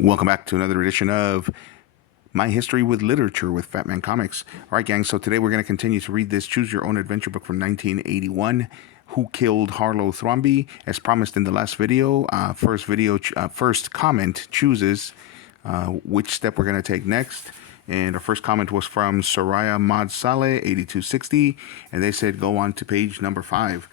Welcome back to another edition of My History with Literature with Fat Man Comics. All right, gang, so today we're going to continue to read this Choose Your Own Adventure book from 1981, Who Killed Harlowe Thrombey? As promised in the last video, first comment chooses which step we're going to take next. And our first comment was from Soraya Mod Saleh, 8260, and they said go on to page number 5.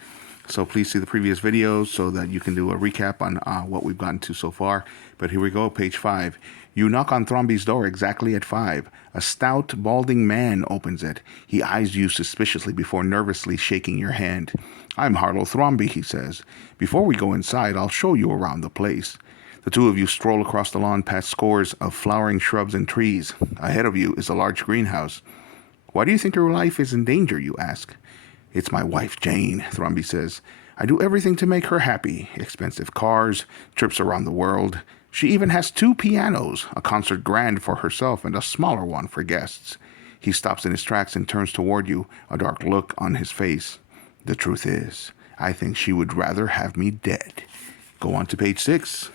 So please see the previous videos so that you can do a recap on what we've gotten to so far. But here we go, page 5. You knock on Thrombey's door exactly at 5. A stout, balding man opens it. He eyes you suspiciously before nervously shaking your hand. I'm Harlowe Thrombey, he says. Before we go inside, I'll show you around the place. The two of you stroll across the lawn past scores of flowering shrubs and trees. Ahead of you is a large greenhouse. Why do you think your life is in danger, you ask? It's my wife, Jane, Thrombey says. I do everything to make her happy. Expensive cars, trips around the world. She even has 2 pianos, a concert grand for herself and a smaller one for guests. He stops in his tracks and turns toward you, a dark look on his face. The truth is, I think she would rather have me dead. Go on to page 6.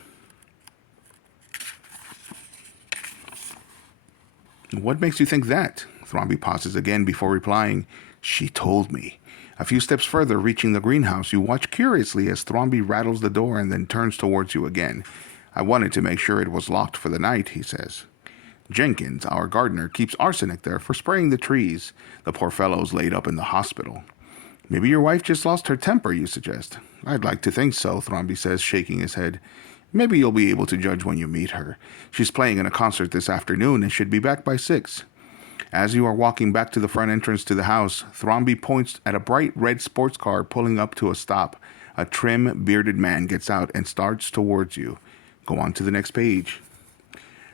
What makes you think that? Thrombey pauses again before replying. She told me. A few steps further, reaching the greenhouse, you watch curiously as Thrombey rattles the door and then turns towards you again. I wanted to make sure it was locked for the night, he says. Jenkins, our gardener, keeps arsenic there for spraying the trees. The poor fellow's laid up in the hospital. Maybe your wife just lost her temper, you suggest. I'd like to think so, Thrombey says, shaking his head. Maybe you'll be able to judge when you meet her. She's playing in a concert this afternoon and should be back by 6. As you are walking back to the front entrance to the house, Thrombey points at a bright red sports car pulling up to a stop. A trim, bearded man gets out and starts towards you. Go on to the next page.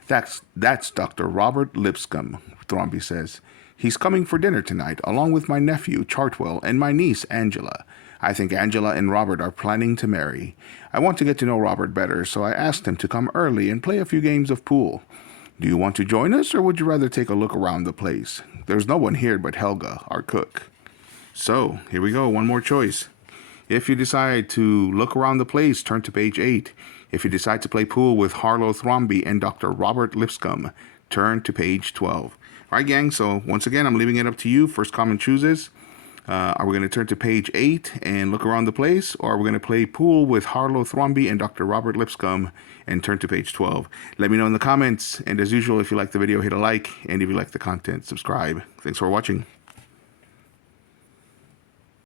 That's Dr. Robert Lipscomb, Thrombey says. He's coming for dinner tonight, along with my nephew, Chartwell, and my niece, Angela. I think Angela and Robert are planning to marry. I want to get to know Robert better, so I asked him to come early and play a few games of pool. Do you want to join us, or would you rather take a look around the place? There's no one here but Helga, our cook. So, here we go, one more choice. If you decide to look around the place, turn to page 8. If you decide to play pool with Harlowe Thrombey and Dr. Robert Lipscomb, turn to page 12. All right, gang, so once again, I'm leaving it up to you. First comment chooses. Are we going to turn to page 8 and look around the place, or are we going to play pool with Harlowe Thrombey and Dr. Robert Lipscomb and turn to page 12? Let me know in the comments, and as usual, if you like the video, hit a like, and if you like the content, subscribe. Thanks for watching.